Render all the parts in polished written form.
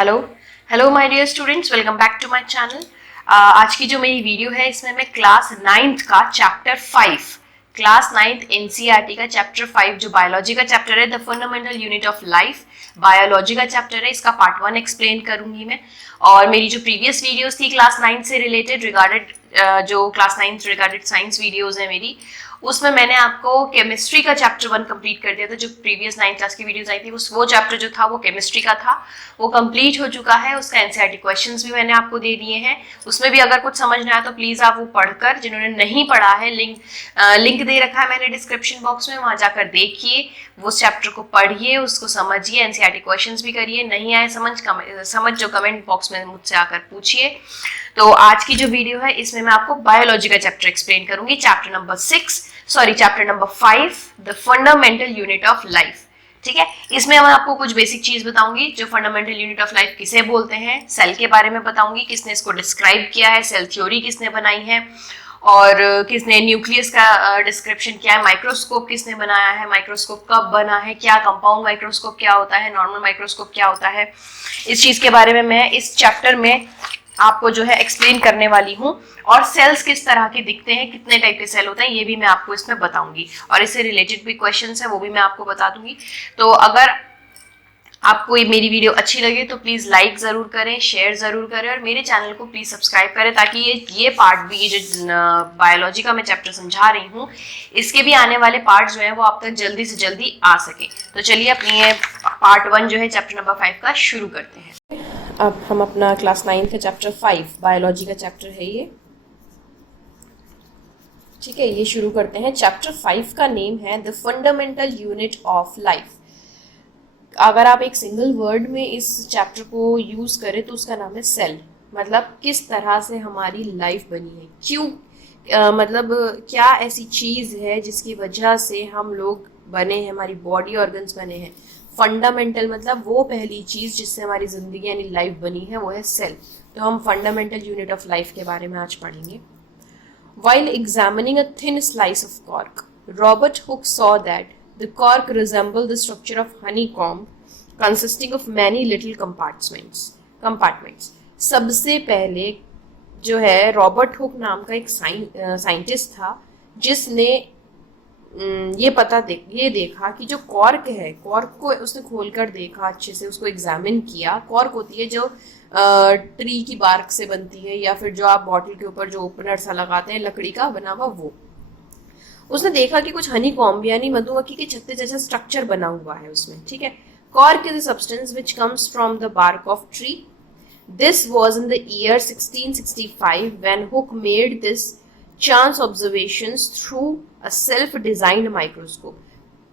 Hello hello my dear students, welcome back to my channel. आज की जो मेरी वीडियो है इसमें मैं क्लास 9th का चैप्टर 5 क्लास 9th एनसीईआरटी का चैप्टर 5 जो बायोलॉजी का चैप्टर है, the fundamental unit of life, biology का चैप्टर है, इसका पार्ट 1 एक्सप्लेन करूंगी मैं। और मेरी जो प्रीवियस वीडियोस थी क्लास 9 से रिलेटेड रिगार्डेड, जो क्लास 9 रिगार्डेड साइंस वीडियोस है मेरी, उसमें मैंने आपको केमिस्ट्री का चैप्टर 1 कंप्लीट कर दिया था। जो प्रीवियस 9th क्लास की वीडियोस आई थी वो चैप्टर जो था वो केमिस्ट्री का था, वो कंप्लीट हो चुका है। उसका एनसीईआरटी क्वेश्चंस भी मैंने आपको दे दिए हैं। उसमें भी अगर कुछ समझ ना आया तो प्लीज आप वो पढ़कर, जिन्होंने नहीं पढ़ा है, लिंक दे रखा है मैंने डिस्क्रिप्शन बॉक्स में, वहां जाकर देखिए, वो चैप्टर को पढ़िए, उसको समझिए, एनसीईआरटी क्वेश्चंस भी करिए। नहीं आए समझ जो कमेंट बॉक्स में मुझसे आकर पूछिए। तो आज की जो वीडियो है इसमें मैं आपको बायोलॉजी का चैप्टर एक्सप्लेन करूंगी, chapter number 5, the fundamental unit of life. ठीक है, इसमें मैं आपको कुछ बेसिक चीज बताऊंगी। जो फंडामेंटल यूनिट ऑफ लाइफ किसे बोलते हैं, सेल के बारे में बताऊंगी, किसने इसको डिस्क्राइब किया है, सेल थ्योरी किसने बनाई है, और किसने न्यूक्लियस का डिस्क्रिप्शन किया है, माइक्रोस्कोप किसने बनाया है, माइक्रोस्कोप कब बना है, क्या कंपाउंड माइक्रोस्कोप क्या होता है, नॉर्मल माइक्रोस्कोप क्या होता है, इस चीज के बारे में मैं इस चैप्टर में आपको जो है एक्सप्लेन करने वाली हूँ। और सेल्स किस तरह के दिखते हैं, कितने टाइप के सेल होते हैं, ये भी मैं आपको इसमें बताऊंगी। और इससे रिलेटेड भी क्वेश्चंस है, वो भी मैं आपको बता दूंगी। तो अगर आपको ये मेरी वीडियो अच्छी लगे तो प्लीज लाइक जरूर करें, शेयर जरूर करें, और मेरे चैनल को प्लीज सब्सक्राइब करें, ताकि ये पार्ट भी, ये जो बायोलॉजी का मैं चैप्टर समझा रही हूँ, इसके भी आने वाले पार्ट जो है वो आप तक जल्दी से जल्दी आ सके। तो चलिए अपनी पार्ट 1 जो है चैप्टर नंबर 5 का शुरू करते हैं। अब हम अपना क्लास 9 का चैप्टर 5 बायोलॉजी का चैप्टर है ये, ठीक है, ये शुरू करते हैं। चैप्टर 5 का नेम है the fundamental unit of life. अगर आप एक सिंगल वर्ड में इस चैप्टर को यूज करें तो उसका नाम है सेल। मतलब किस तरह से हमारी लाइफ बनी है, क्यों, मतलब क्या ऐसी चीज है जिसकी वजह से हम लोग बने हैं, हमारी बॉडी ऑर्गन्स बने हैं। फंडामेंटल मतलब वो पहली चीज जिससे हमारी जिंदगी यानी लाइफ बनी है, वो है सेल। तो हम फंडामेंटल यूनिट ऑफ लाइफ के बारे में आज पढ़ेंगे। While examining a thin slice of cork, Robert Hooke saw that the cork resembled the structure of honeycomb, consisting of many little compartments. सबसे पहले जो है रॉबर्ट हुक नाम का एक साइंटिस्ट था, जिसने ये देखा कि जो कॉर्क है, कॉर्क को उसने खोलकर देखा, अच्छे से उसको एग्जामिन किया। कॉर्क होती है जो ट्री की बार्क से बनती है, या फिर जो आप बॉटल के ऊपर जो ओपनर सा लगाते हैं लकड़ी का बना हुआ, वो उसने देखा कि कुछ हनी कॉम्ब यानी मधुमक्खी के छत्ते जैसा स्ट्रक्चर बना हुआ है उसमें। ठीक है, cork is a substance which comes from the bark of tree. This was in the year 1665 when Hooke made this chance observations through a self designed microscope.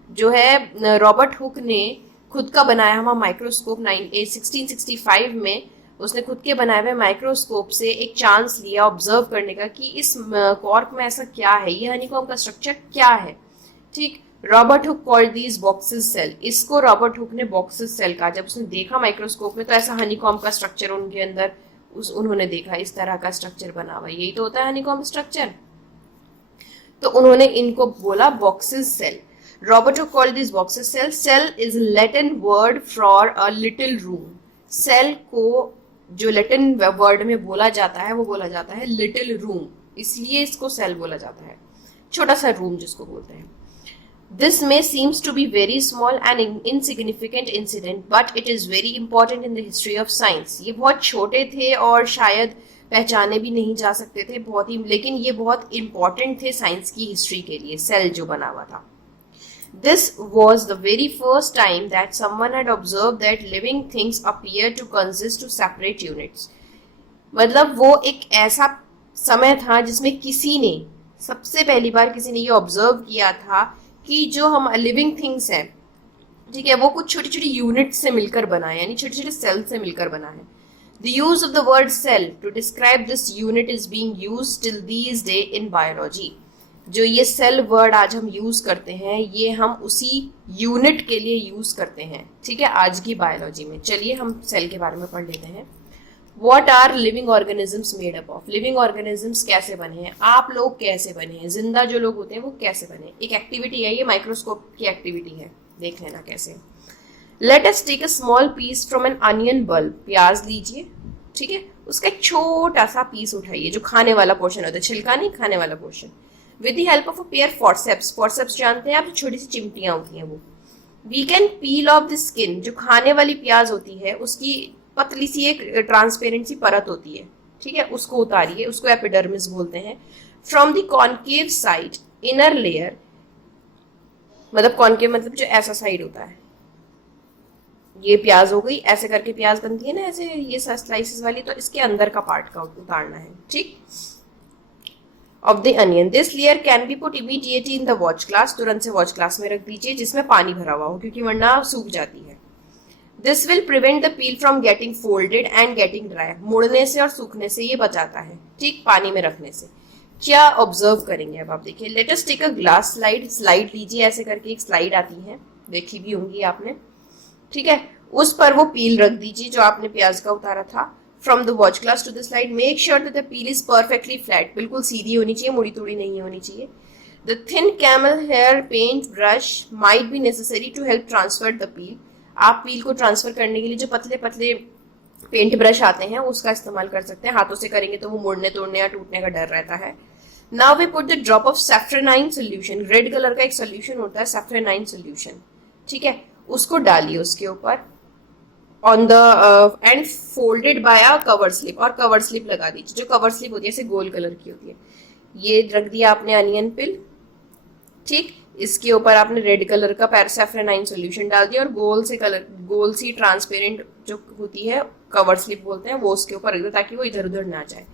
जो है रॉबर्ट हुक ने खुद का बनाया हुआ माइक्रोस्कोप 1665 में उसने खुद के बनाए हुए माइक्रोस्कोप से एक चांस लिया ऑब्जर्व करने का कि इस कॉर्क में ऐसा क्या है, ये हनीकॉम्ब का स्ट्रक्चर क्या है। ठीक, Robert Hooke called these boxes cell. इसको रॉबर्ट हुक ने बॉक्सेस सेल कहा। जब उसने देखा माइक्रोस्कोप में तो ऐसा हनीकॉम्ब का स्ट्रक्चर उनके अंदर उन्होंने देखा, इस तरह का स्ट्रक्चर बना हुआ, यही तो होता है हनीकॉम्ब स्ट्रक्चर। तो उन्होंने इनको बोला boxes cell. Robert Hooke called this boxes cell. Cell is Latin word for a little room. Cell को जो लैटिन वर्ड में बोला जाता है वो बोला जाता है लिटिल रूम, इसलिए इसको सेल बोला जाता है, छोटा सा रूम जिसको बोलते हैं। This may seems to be very small and insignificant incident but it is very important in the history of science. ये बहुत छोटे थे और शायद पहचाने भी नहीं जा सकते थे बहुत ही, लेकिन ये बहुत इंपॉर्टेंट थे साइंस की हिस्ट्री के लिए, सेल जो बना हुआ था। This was the very first time that someone had observed that living things appear to consist of separate units. मतलब वो एक ऐसा समय था जिसमें किसी ने सबसे पहली बार किसी ने ये ऑब्जर्व किया था कि जो हम लिविंग थिंग्स हैं, ठीक है, वो कुछ छोटी छोटी यूनिट से मिलकर बना है, यानी छोटे छोटे सेल से मिलकर बना है। The use of the word cell to describe this unit is being used till these day in biology. जो ये सेल वर्ड आज हम यूज करते हैं, ये हम उसी यूनिट के लिए यूज करते हैं, ठीक है, आज की बायोलॉजी में। चलिए हम सेल के बारे में पढ़ लेते हैं। What are living organisms made up of? Living organisms कैसे बने हैं, आप लोग कैसे बने हैं, जिंदा जो लोग होते हैं वो कैसे बने। एक एक्टिविटी है, ये माइक्रोस्कोप की एक्टिविटी है, देख लेना कैसे। Let us take a small piece from an onion bulb, प्याज लीजिए, ठीक है, उसका एक छोटा सा पीस उठाइए, जो खाने वाला पोर्शन होता है, छिलका नहीं, खाने वाला portion, with the help of a pair forceps, forceps जानते हैं आप, जो छोटी सी चिमटियां होती हैं वो, we can peel off the skin, जो खाने वाली प्याज होती है उसकी पतली सी एक ट्रांसपेरेंट सी परत होती है, ठीक है, उसको उतारिए, उसको एपिडर्मिस बोलते हैं, from the concave side inner layer, मतलब कॉनकेव मतलब जो ऐसा साइड होता है, ये प्याज हो गई, ऐसे करके प्याज बनती है ना ऐसे, ये स्लाइसेस वाली, तो इसके अंदर का पार्ट का उतारना है, ठीक, of the onion, this layer can be put immediately in the watch glass, तुरंत से वॉच ग्लास में रख दीजिए जिसमें पानी भरा हुआ हो, क्योंकि वरना सूख जाती है। This will prevent the peel from getting folded and getting dry, मुड़ने से और सूखने से ये बचाता है, ठीक, पानी में रखने से। क्या ऑब्जर्व करेंगे अब आप देखिए, let us take a glass slide, slide लीजिए, ऐसे करके एक स्लाइड आती है, देखी भी होंगी आपने, ठीक है, उस पर वो पील रख दीजिए जो आपने प्याज का उतारा था, from the watch glass to the slide, make sure that the peel is perfectly flat, बिल्कुल सीधी होनी चाहिए, मुड़ी तुड़ी नहीं होनी चाहिए। The thin camel hair paint brush might be necessary to help transfer the peel, आप पील को ट्रांसफर करने के लिए जो पतले पतले पेंट ब्रश आते हैं उसका इस्तेमाल कर सकते हैं, हाथों से करेंगे तो वो मुड़ने तोड़ने या टूटने का डर रहता है। Now we put the drop of safranine solution, red colour का एक सोल्यूशन होता है सैफ्रोनाइन सोल्यूशन, ठीक है, उसको डालिए उसके ऊपर, on the end folded by a cover slip, और कवर स्लिप लगा दीजिए, जो कवर स्लिप होती है ऐसे गोल कलर की होती है, ये रख दिया आपने अनियन पिल, ठीक, इसके ऊपर आपने रेड कलर का पैरासैफ्रोनाइन सोल्यूशन डाल दिया और गोल से कलर, गोल सी ट्रांसपेरेंट जो होती है कवर स्लिप बोलते हैं वो उसके ऊपर रख दो ताकि वो इधर उधर ना जाए।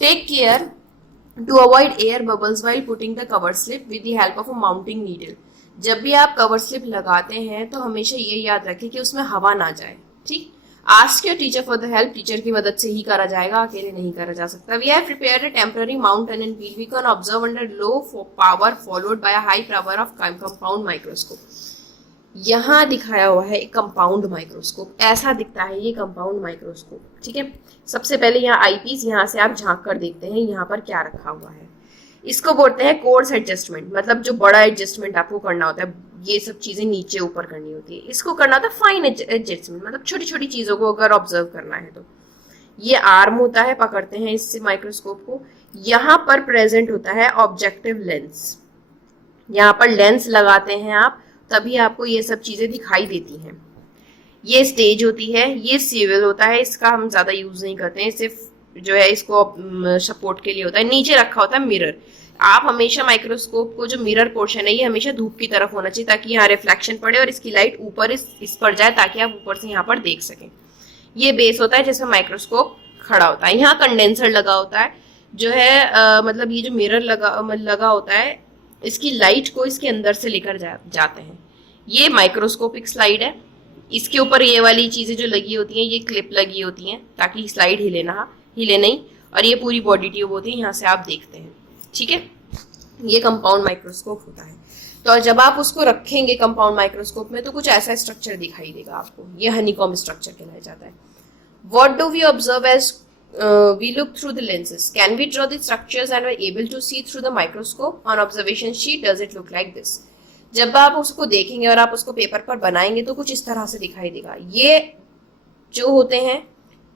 Take care to avoid air bubbles while putting the cover slip with the help of a mounting needle, जब भी आप कवर स्लिप लगाते हैं तो हमेशा ये याद रखें कि उसमें हवा ना जाए, ठीक, ask your teacher for the help, teacher की मदद से ही करा जाएगा, अकेले नहीं करा जा सकता। We have prepared a temporary mount and peel, we can observe under low power followed by a high power of compound microscope, यहाँ दिखाया हुआ है एक कंपाउंड माइक्रोस्कोप, ऐसा दिखता है ये कंपाउंड माइक्रोस्कोप, ठीक है, सबसे पहले यहाँ आईपीस, यहाँ से आप झांक कर देखते हैं यहाँ पर क्या रखा हुआ है, इसको बोलते हैं कोर्स एडजस्टमेंट, मतलब जो बड़ा एडजस्टमेंट आपको करना होता है, ये सब चीजें नीचे ऊपर करनी होती है, इसको करना होता है फाइन एडजस्टमेंट, मतलब छोटी छोटी चीजों को अगर ऑब्जर्व करना है तो। ये आर्म होता है, पकड़ते हैं इससे माइक्रोस्कोप को, यहाँ पर प्रेजेंट होता है ऑब्जेक्टिव लेंस, यहाँ पर लेंस लगाते हैं आप तभी आपको ये सब चीजें दिखाई देती हैं। ये स्टेज होती है, ये सीविल होता है, इसका हम ज्यादा यूज नहीं करते हैं, सिर्फ जो है इसको सपोर्ट के लिए होता है, नीचे रखा होता है मिरर, आप हमेशा माइक्रोस्कोप को जो मिरर पोर्शन है ये हमेशा धूप की तरफ होना चाहिए ताकि यहाँ रिफ्लेक्शन पड़े और इसकी लाइट ऊपर इस पर जाए ताकि आप ऊपर से यहाँ पर देख सकें। ये बेस होता है जिसमें माइक्रोस्कोप खड़ा होता है, यहाँ कंडेंसर लगा होता है जो है मतलब ये जो मिरर लगा होता है इसकी लाइट को इसके अंदर से लेकर जाते हैं। ये माइक्रोस्कोपिक स्लाइड है, इसके ऊपर ये वाली चीजें जो लगी होती हैं ये क्लिप लगी होती हैं ताकि स्लाइड हिले नहीं, और ये पूरी बॉडी ट्यूब होती है, यहाँ से आप देखते हैं, ठीक है, ये कंपाउंड माइक्रोस्कोप होता है। तो जब आप उसको रखेंगे कंपाउंड माइक्रोस्कोप में तो कुछ ऐसा स्ट्रक्चर दिखाई देगा आपको, ये हनीकॉम स्ट्रक्चर कहलाया जाता है। What do we observe as we look through the lenses, can we draw the structures and are able to see through the microscope on observation sheet, does it look like this? जब आप उसको देखेंगे और आप उसको paper पर बनाएंगे तो कुछ इस तरह से दिखाई देगा। ये जो होते हैं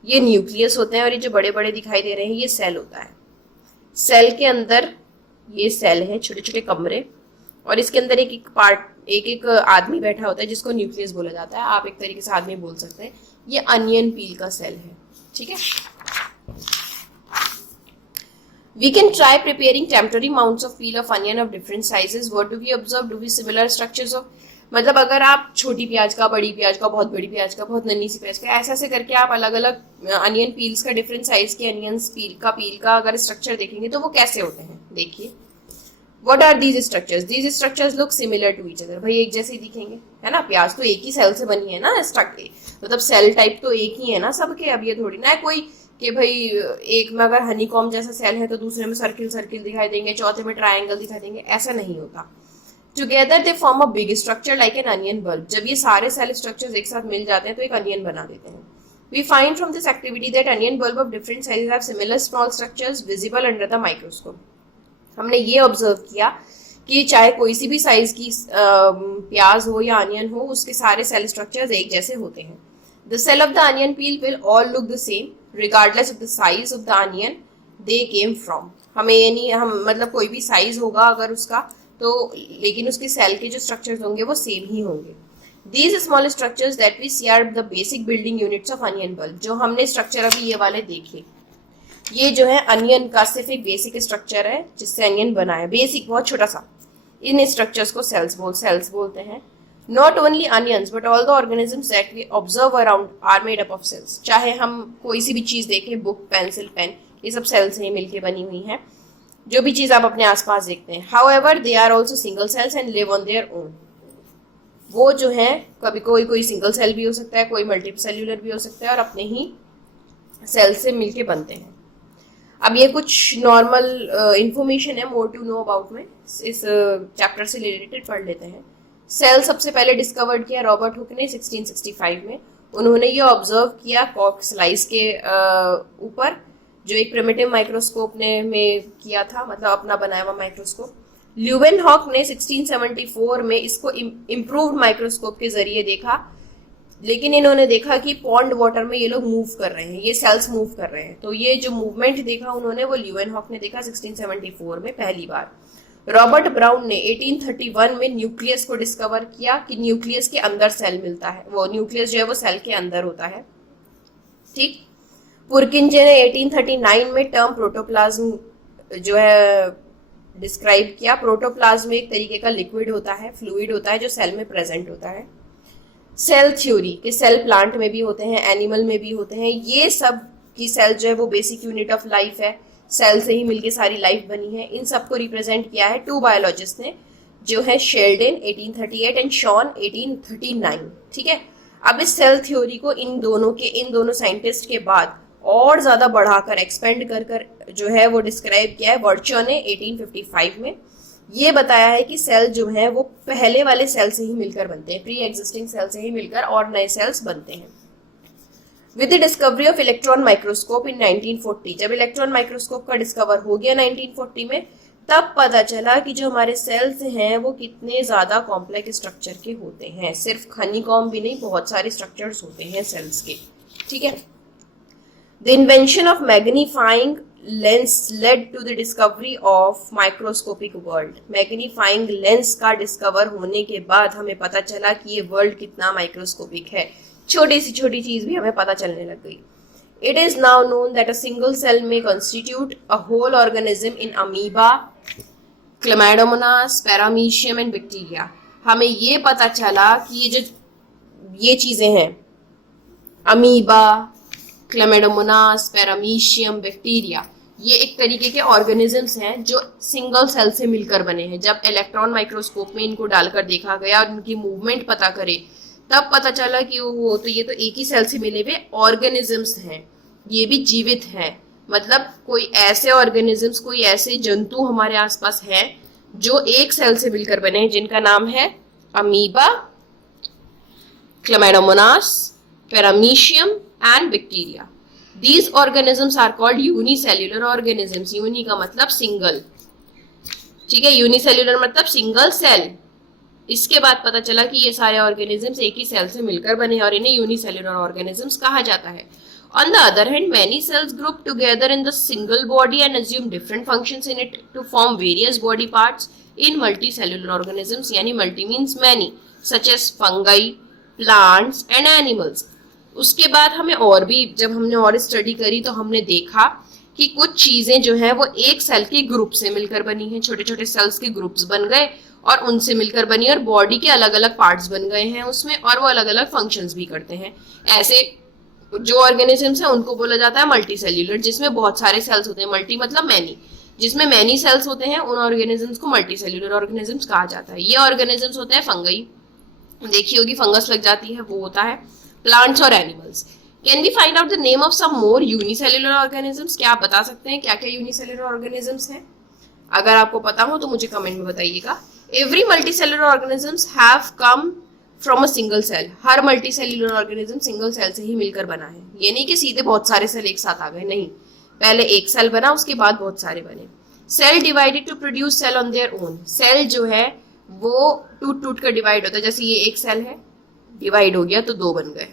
ये न्यूक्लियस होते हैं और ये जो बड़े बड़े दिखाई दे रहे हैं ये सेल होता है। सेल के अंदर ये सेल है, छोटे छोटे कमरे, और इसके अंदर एक एक पार्ट एक आदमी बैठा होता है जिसको न्यूक्लियस बोला जाता है, आप एक तरीके से आदमी बोल सकते हैं। ये अनियन पील का सेल है, ठीक है। We can try preparing temporary mounts of peel of onion of different sizes. What do we observe? Do we similar structures of, मतलब अगर आप छोटी प्याज का, बड़ी प्याज का, बहुत बड़ी प्याज का, बहुत नन्ही सी प्याज का, ऐसा ऐसे करके आप अलग अलग अनियन पील्स का, डिफरेंट साइज के अनियंस पील का अगर स्ट्रक्चर देखेंगे तो वो कैसे होते हैं, देखिए। What are these structures? These structures look similar to each other. भाई एक जैसे ही दिखेंगे, है ना, प्याज तो एक ही सेल से बनी है ना, मतलब सेल टाइप तो एक ही है ना सबके। अब ये थोड़ी ना है कोई कि भाई एक में अगर हनीकॉम जैसा सेल है तो दूसरे में सर्किल दिखाई देंगे, चौथे में ट्रायंगल दिखाई देंगे, ऐसा नहीं होता। Together they form a big structure like an onion bulb. जब ये सारे सेल स्ट्रक्चर्स एक साथ मिल जाते हैं तो एक अनियन बना देते हैं। We find from this activity that onion bulb of different sizes have similar small structures visible under the microscope. हमने ये ऑब्जर्व किया कि चाहे कोई सी भी साइज की प्याज हो या अनियन हो, उसके सारे सेल स्ट्रक्चर्स एक जैसे होते हैं। The cell of the onion peel will all look the same regardless of the size of the onion they came from. हमें ये नहीं, हम मतलब कोई भी साइज होगा अगर उसका, तो लेकिन उसके सेल के जो स्ट्रक्चर्स होंगे वो सेम ही होंगे। These small structures that we see are the basic building units of onion bulb। जो हमने स्ट्रक्चर अभी ये वाले देखे, ये जो है अनियन का सिर्फ एक बेसिक स्ट्रक्चर है जिससे अनियन बना है, बेसिक बहुत छोटा सा। इन स्ट्रक्चर्स को सेल्स बोलते हैं। Not only onions but all the organisms that we observe around are made up of cells. चाहे हम कोई सी भी चीज देखें, बुक, पेंसिल, पेन, ये सब सेल से ही मिलकर बनी हुई है। जो भी चीज आप अपने आसपास देखते हैं, however they are also single cells and live on their own. वो जो है कभी कोई सिंगल सेल भी हो सकता है, कोई मल्टी सेल्यूलर भी हो सकता है, और अपने ही सेल से मिलके बनते हैं। अब ये कुछ नॉर्मल इंफॉर्मेशन है, मोर टू नो अबाउट में, इस चैप्टर से रिलेटेड पढ़ लेते हैं। सेल सबसे पहले डिस्कवर्ड किया रॉबर्ट हुक ने 1665 में। उन्होंने ये ऑब्जर्व किया कॉक स्लाइस के ऊपर, जो एक प्रिमिटिव माइक्रोस्कोप ने में किया था, मतलब अपना बनाया हुआ माइक्रोस्कोप। ल्यूवेनहॉक ने 1674 में इसको इम्प्रूव्ड माइक्रोस्कोप के जरिए देखा, लेकिन इन्होंने देखा कि पॉन्ड वाटर में ये लोग मूव कर रहे हैं, ये सेल्स मूव कर रहे हैं। तो ये जो मूवमेंट देखा उन्होंने, वो ल्यूवेनहॉक ने देखा 1674 में पहली बार। रॉबर्ट ब्राउन ने 1831 में न्यूक्लियस को डिस्कवर किया कि न्यूक्लियस के अंदर सेल मिलता है, वो न्यूक्लियस जो है वो सेल के अंदर होता है, ठीक। पुरकिंजे ने 1839 में टर्म प्रोटोप्लाज्म जो है डिस्क्राइब किया। प्रोटोप्लाज्म एक तरीके का लिक्विड होता है, फ्लूइड होता है, जो सेल में प्रेजेंट होता है। सेल थ्योरी के सेल प्लांट में भी होते हैं, एनिमल में भी होते हैं। ये सब की सेल जो है वो बेसिक यूनिट ऑफ लाइफ है, सेल से ही मिलके सारी लाइफ बनी है। इन सबको रिप्रेजेंट किया है टू बायोलॉजिस्ट ने, जो है शेल्डन 1838 एंड शॉन 1839, ठीक है। अब इस सेल थ्योरी को इन दोनों साइंटिस्ट के बाद और ज्यादा बढ़ाकर एक्सपेंड कर जो है वो डिस्क्राइब किया है वर्चर ने 1855 में। ये बताया है कि सेल जो है वो पहले वाले सेल से ही मिलकर बनते हैं, प्री एग्जिस्टिंग सेल से ही मिलकर और नए सेल्स बनते हैं। With the discovery of electron microscope इन 1940, जब इलेक्ट्रॉन माइक्रोस्कोप का डिस्कवर हो गया 1940 में, तब पता चला कि जो हमारे सेल्स हैं वो कितने ज्यादा कॉम्प्लेक्स स्ट्रक्चर के होते हैं। सिर्फ हनीकॉम्ब भी नहीं, बहुत सारे स्ट्रक्चर्स होते हैं सेल्स के, ठीक है। The invention of magnifying lens led to the discovery of microscopic world. Magnifying lens का डिस्कवर होने के बाद हमें पता चला कि ये वर्ल्ड कितना माइक्रोस्कोपिक है, छोटी सी छोटी चीज भी हमें पता चलने लग गई। It is now known that a single cell may constitute a whole organism in amoeba, Chlamydomonas, Paramecium and bacteria। हमें ये पता चला कि ये चीजें हैं, अमीबा, क्लेमाइडोमोनास, पैरामीशियम, बैक्टीरिया, ये एक तरीके के ऑर्गेनिजम्स हैं जो सिंगल सेल से मिलकर बने हैं। जब इलेक्ट्रॉन माइक्रोस्कोप में इनको डालकर देखा गया और उनकी मूवमेंट पता करे, तब पता चला कि वो तो ये तो एक ही सेल से मिले हुए ऑर्गेनिजम्स हैं, ये भी जीवित हैं। मतलब कोई ऐसे ऑर्गेनिजम्स, कोई ऐसे जंतु हमारे आसपास हैं जो एक सेल से मिलकर बने हैं, जिनका नाम है amoeba, chlamydomonas, paramecium and bacteria. These organisms are called unicellular organisms। Uni का मतलब सिंगल, ठीक है, यूनिसेल्युलर मतलब सिंगल सेल। इसके बाद पता चला कि ये सारे ऑर्गेनिजम्स एक ही सेल से मिलकर बने हैं और इन्हें यूनिसेल्युलर ऑर्गेनिजम्स कहा जाता है। On the other hand, many cells group together in the single body and assume different functions in it to form various body parts in multicellular organisms। यानी multi means many, such as fungi, plants and animals। उसके बाद हमें और भी, जब हमने और study करी तो हमने देखा कि कुछ चीजें जो है वो एक सेल के ग्रुप से मिलकर बनी हैं, छोटे छोटे सेल्स के ग्रुप्स बन गए और उनसे मिलकर बनी, और बॉडी के अलग अलग पार्ट्स बन गए हैं उसमें, और वो अलग अलग फंक्शंस भी करते हैं। ऐसे जो ऑर्गेनिजम्स हैं उनको बोला जाता है मल्टी सेल्यूलर, जिसमें बहुत सारे सेल्स होते हैं। मल्टी मतलब मैनी, जिसमें मैनी सेल्स होते हैं, उन ऑर्गेनिजम्स को मल्टी सेल्यूलर ऑर्गेनिजम्स कहा जाता है। ये ऑर्गेनिजम्स होते हैं फंगई, देखी होगी फंगस लग जाती है, वो होता है। प्लांट्स और animals. Can we find out the name of some more unicellular organisms? क्या आप बता सकते हैं क्या क्या यूनिसेल्युलर ऑर्गेनिजम्स हैं? अगर आपको पता हो तो मुझे कमेंट में बताइएगा। Every multicellular organisms have come from a single cell. हर मल्टीसेल्युलर ऑर्गेनिज्म सिंगल सेल से ही मिलकर बना है। ये नहीं कि सीधे बहुत सारे सेल एक साथ आ गए, नहीं, पहले एक सेल बना उसके बाद बहुत सारे बने। Cell divided to produce cell on their own, cell जो है वो टूट टूट कर डिवाइड होता है, जैसे ये एक सेल है, डिवाइड हो गया तो 2 बन गए,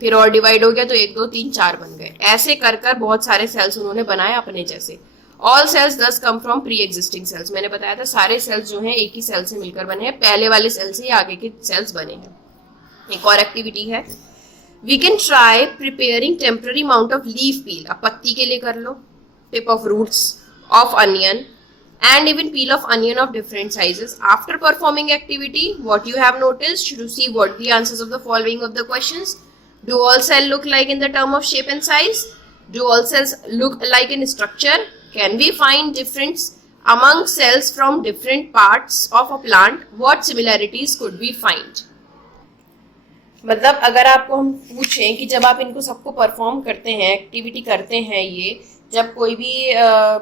फिर और डिवाइड हो गया तो 1 2 3 4 बन गए, ऐसे कर कर बहुत सारे सेल्स उन्होंने बनाए अपने जैसे। ऑल सेल्स दस come from pre existing cells, मैंने बताया था सारे सेल्स जो हैं एक ही सेल से मिलकर बने हैं, पहले वाले सेल से ही आगे के सेल्स बने हैं। एक और एक्टिविटी है, we can try preparing temporary amount of leaf peel, अब पत्ती के लिए कर लो, tip of roots of onion and even peel of onion of different sizes. After performing activity, what you have noticed, receive what the answers of the following of the questions. Do all cells look like in the term of shape and size? Do all cells look like in structure? Can we find difference among cells from different parts of a plant? What similarities could we find? मतलब अगर आपको हम पूछें कि जब आप इनको सबको परफॉर्म करते हैं, एक्टिविटी करते हैं, ये जब कोई भी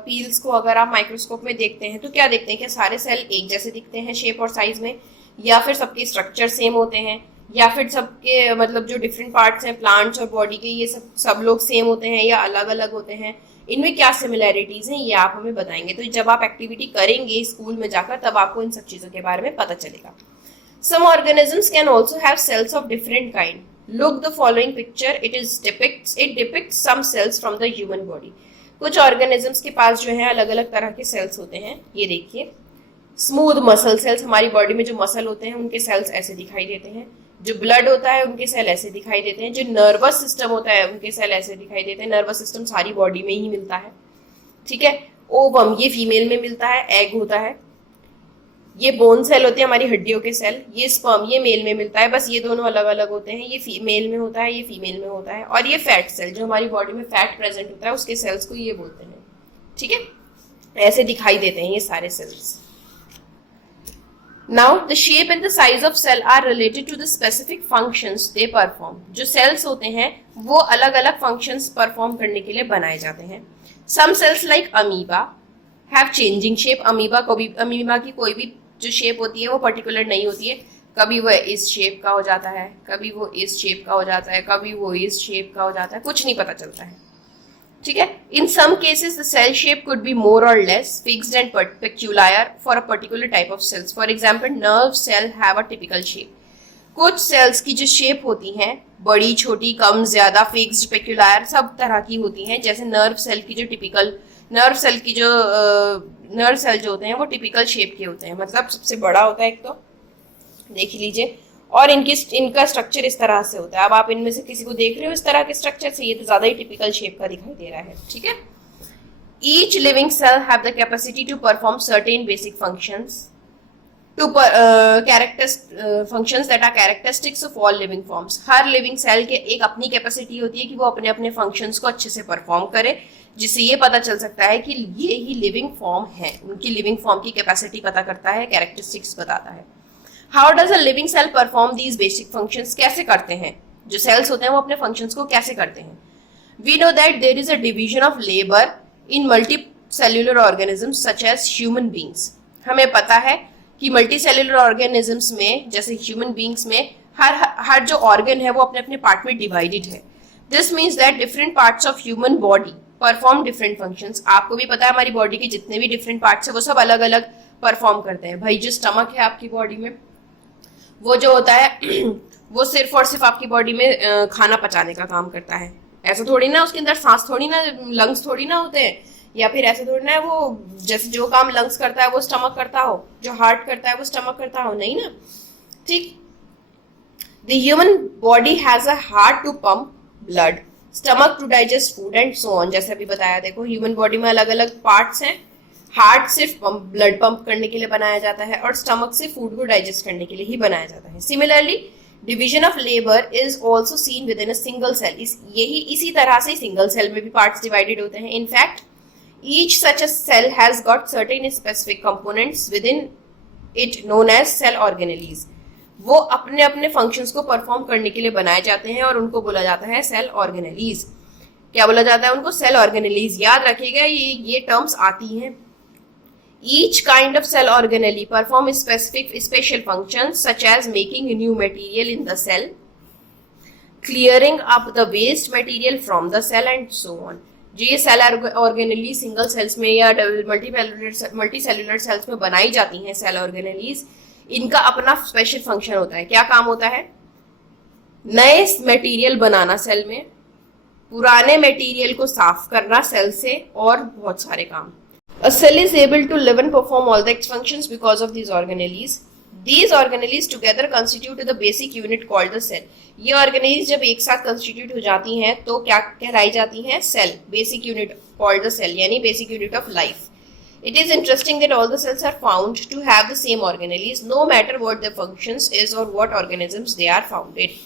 पील्स को अगर आप माइक्रोस्कोप में देखते हैं तो क्या देखते हैं, कि सारे सेल एक जैसे दिखते हैं शेप और साइज में, या फिर सबके स्ट्रक्चर सेम होते हैं, या फिर सबके मतलब जो डिफरेंट पार्ट्स हैं प्लांट्स और बॉडी के, ये सब लोग सेम होते हैं या अलग अलग होते हैं, इनमें क्या सिमिलैरिटीज हैं ये आप हमें बताएंगे। तो जब आप एक्टिविटी करेंगे स्कूल में जाकर तब आपको इन सब चीज़ों के बारे में पता चलेगा। Some organisms can also have cells of different kind. Look the following picture. It depicts some cells from the human body. कुछ ऑर्गेनिजम्स के पास जो है अलग अलग तरह के सेल्स होते हैं। ये देखिए, स्मूथ मसल सेल्स, हमारी बॉडी में जो मसल होते हैं उनके सेल्स ऐसे दिखाई देते हैं, जो ब्लड होता है उनके सेल ऐसे दिखाई देते हैं, जो नर्वस सिस्टम होता है उनके सेल ऐसे दिखाई देते हैं। नर्वस सिस्टम सारी बॉडी में ही मिलता है, ठीक है। ओवम ये फीमेल में मिलता है, एग होता है। ये बोन सेल होते हैं हमारी हड्डियों के सेल, ये स्पर्म ये मेल में मिलता है, बस ये दोनों अलग अलग होते हैं, ये मेल में होता है, ये फीमेल में होता है। और ये फैट सेल जो हमारी बॉडी में फैट प्रेजेंट होता है उसके सेल्स को ये बोलते हैं, ठीक है। ऐसे दिखाई देते हैं ये सारे cells. Now the shape and the size of cell are related to the specific functions they perform. जो सेल्स होते हैं वो अलग अलग फंक्शंस परफॉर्म करने के लिए बनाए जाते हैं। Some cells like amoeba have changing shape. Amoeba की कोई भी जो शेप होती है वो पर्टिकुलर नहीं होती है, कभी वो इस शेप का हो जाता है, कभी वो इस शेप का हो जाता है, कभी वो इस शेप का हो जाता है, कुछ नहीं पता चलता है, ठीक है। In some cases the cell shape could be more और less fixed and peculiar for a particular type of cells. For example nerve cell have a typical shape. कुछ सेल्स की जो शेप होती हैं बड़ी छोटी कम ज्यादा फिक्स्ड पेक्यूलियर सब तरह की होती हैं। जैसे नर्व सेल जो होते हैं वो टिपिकल शेप के होते हैं, मतलब सबसे बड़ा होता है एक तो देख लीजिए, और इनका स्ट्रक्चर इस तरह से होता है। अब आप इनमें से किसी को देख रहे हो इस तरह के स्ट्रक्चर से, ये तो ज्यादा ही टिपिकल शेप का दिखाई दे रहा है, ठीक है। Each living cell have the capacity to perform certain basic functions functions that are characteristics of all living forms. हर लिविंग सेल के एक अपनी कैपेसिटी होती है कि वो अपने अपने फंक्शंस को अच्छे से परफॉर्म करे, जिससे ये पता चल सकता है कि ये ही लिविंग फॉर्म है। उनकी लिविंग फॉर्म की कैपेसिटी पता करता है, कैरेक्टरिस्टिक्स बताता है। How does a living cell perform these basic functions? कैसे करते हैं जो सेल्स होते हैं वो अपने फंक्शंस को कैसे करते हैं? We know that there is a division of labour in multi cellular organisms such as human beings. हमें पता है कि मल्टी सेल्यूलर ऑर्गेनिजम्स में जैसे ह्यूमन बींग्स में हर जो ऑर्गन है वो अपने अपने पार्ट में डिवाइडेड है। This means that different parts of human body perform different functions. आपको भी पता है हमारी बॉडी के जितने भी डिफरेंट पार्ट्स है वो सब अलग अलग परफॉर्म करते हैं। भाई जो स्टमक है आपकी बॉडी में वो जो होता है वो सिर्फ और सिर्फ आपकी बॉडी में खाना पचाने का काम करता है। ऐसा थोड़ी ना उसके अंदर सांस थोड़ी ना, लंग्स थोड़ी ना होते हैं, या फिर ऐसे थोड़ी ना है वो जैसे जो काम लंग्स करता है वो स्टमक करता हो, जो हार्ट करता है वो स्टमक करता हो, नहीं ना, ठीक। The human body has a heart to pump blood, stomach to digest food and so on. जैसे अभी बताया, देखो ह्यूमन बॉडी में अलग अलग पार्ट्स हैं। हार्ट सिर्फ ब्लड पंप करने के लिए बनाया जाता है और स्टमक से फूड को डाइजेस्ट करने के लिए ही बनाया जाता है। Similarly division of labour is also seen within a single cell. इसी तरह से सिंगल सेल में भी पार्ट्स डिवाइडेड होते हैं। In fact each such a cell has got certain specific components within it known as cell organelles. वो अपने अपने फंक्शंस को परफॉर्म करने के लिए बनाए जाते हैं और उनको बोला जाता है सेल ऑर्गेनेलीज। क्या बोला जाता है उनको? Cell organelles. याद रखिएगा ये टर्म्स आती हैं। Each kind of cell organelle perform special functions such as making new material in the cell, clearing up the waste material from the cell and so on. जो ये सेल ऑर्गेनेली सिंगल सेल्स में या multi cellular sales में बनाई जाती हैं cell organelles, इनका अपना स्पेशल फंक्शन होता है। क्या काम होता है? नए मटेरियल बनाना सेल में, पुराने मटेरियल को साफ करना सेल से, और बहुत सारे काम। A cell is able to live and perform all the functions because of these organelles. These organelles together constitute the basic unit called the cell. ये organelles जब एक साथ constitute हो जाती हैं तो क्या कहलाई जाती हैं? Cell. Basic unit called the cell, यानी basic unit of life. It is interesting that all the cells are found to have the same organelles, no matter what their functions is or what organisms they are found in.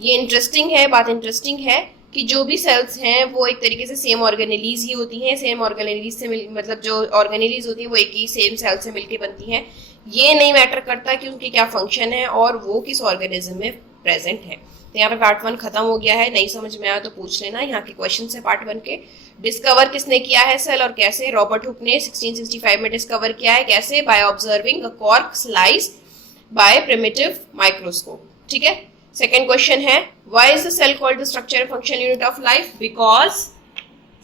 ये interesting है, बात interesting है कि जो भी sales हैं वो एक तरीके से सेम ऑर्गेनेलीज ही होती हैं। सेम ऑर्गेनेलीज से मतलब जो ऑर्गेनेलीज होती है वो एक ही सेम सेल से मिलके बनती हैं। ये नहीं मैटर करता कि उनके क्या फंक्शन है और वो किस ऑर्गेनिज्म में प्रेजेंट है। तो यहाँ पे पार्ट 1 खत्म हो गया है। नहीं समझ में आया तो पूछ लेना, यहाँ के क्वेश्चन है पार्ट 1 के। डिस्कवर किसने किया है सेल और कैसे? रॉबर्ट हुक ने 1665 में डिस्कवर किया है। कैसे? By observing a cork slice by primitive microscope. ठीक है। सेकेंड क्वेश्चन है, why is the cell called the structure and function unit of life? Because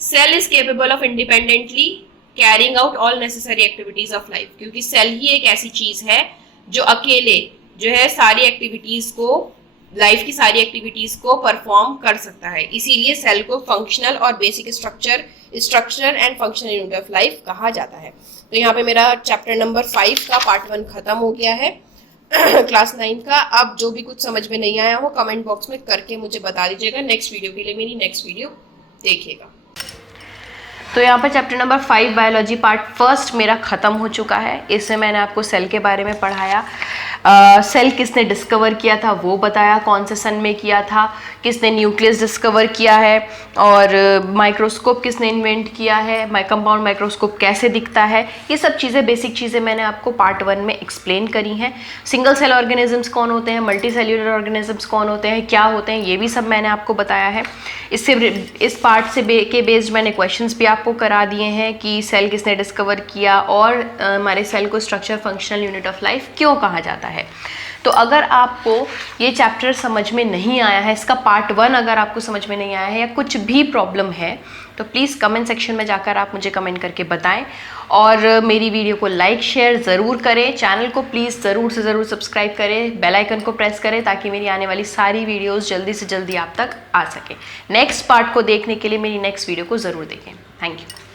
cell is capable of independently carrying out all necessary activities of life. क्योंकि cell ही एक ऐसी चीज है जो अकेले जो है सारी एक्टिविटीज को, लाइफ की सारी एक्टिविटीज को परफॉर्म कर सकता है। इसीलिए सेल को फंक्शनल और basic structure and functional unit of life कहा जाता है। तो यहाँ पे मेरा चैप्टर नंबर 5 का पार्ट 1 खत्म हो गया है क्लास 9 का। अब जो भी कुछ समझ में नहीं आया हो कमेंट बॉक्स में करके मुझे बता दीजिएगा। नेक्स्ट वीडियो के लिए मेरी नेक्स्ट वीडियो देखिएगा। तो यहाँ पर चैप्टर नंबर 5 बायोलॉजी पार्ट 1 मेरा ख़त्म हो चुका है। इसमें मैंने आपको सेल के बारे में पढ़ाया। सेल किसने डिस्कवर किया था वो बताया, कौन से सन में किया था, किसने न्यूक्लियस डिस्कवर किया है, और माइक्रोस्कोप किसने इन्वेंट किया है, कंपाउंड माइक्रोस्कोप कैसे दिखता है। ये सब चीज़ें, बेसिक चीज़ें मैंने आपको पार्ट 1 में एक्सप्लेन करी हैं। सिंगल सेल ऑर्गेनिजम्स कौन होते हैं, मल्टी सेल्यूलर ऑर्गेनिजम्स कौन होते हैं, क्या होते हैं, ये भी सब मैंने आपको बताया है। इस पार्ट से के बेस्ड मैंने क्वेश्चंस भी आपको करा दिए हैं कि सेल किसने डिस्कवर किया और हमारे सेल को structure functional unit of life क्यों कहा जाता है। तो अगर आपको ये चैप्टर समझ में नहीं आया है, इसका पार्ट 1 अगर आपको समझ में नहीं आया है या कुछ भी प्रॉब्लम है तो प्लीज़ कमेंट सेक्शन में जाकर आप मुझे कमेंट करके बताएं, और मेरी वीडियो को लाइक शेयर ज़रूर करें। चैनल को प्लीज़ ज़रूर से ज़रूर सब्सक्राइब करें, बेल आइकन को प्रेस करें ताकि मेरी आने वाली सारी वीडियोस जल्दी से जल्दी आप तक आ सके। नेक्स्ट पार्ट को देखने के लिए मेरी नेक्स्ट वीडियो को ज़रूर देखें। Thank you.